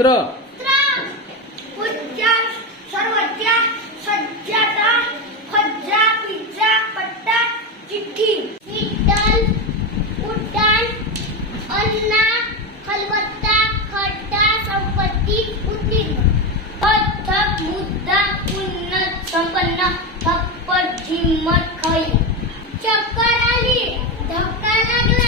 त्र पूज्या सर्वज्ञा सज्जाता खज्जा पिझ्झा पट्टा चिठ्ठी विठ्ठल उड्डाण अन्ना खलबत्ता खड्डा संपत्ती उत्तीर्ण पद्धत मुद्दा उन्नत संपन्न थप्पड झिम्मत खैर चक्कर आली धक्का लागला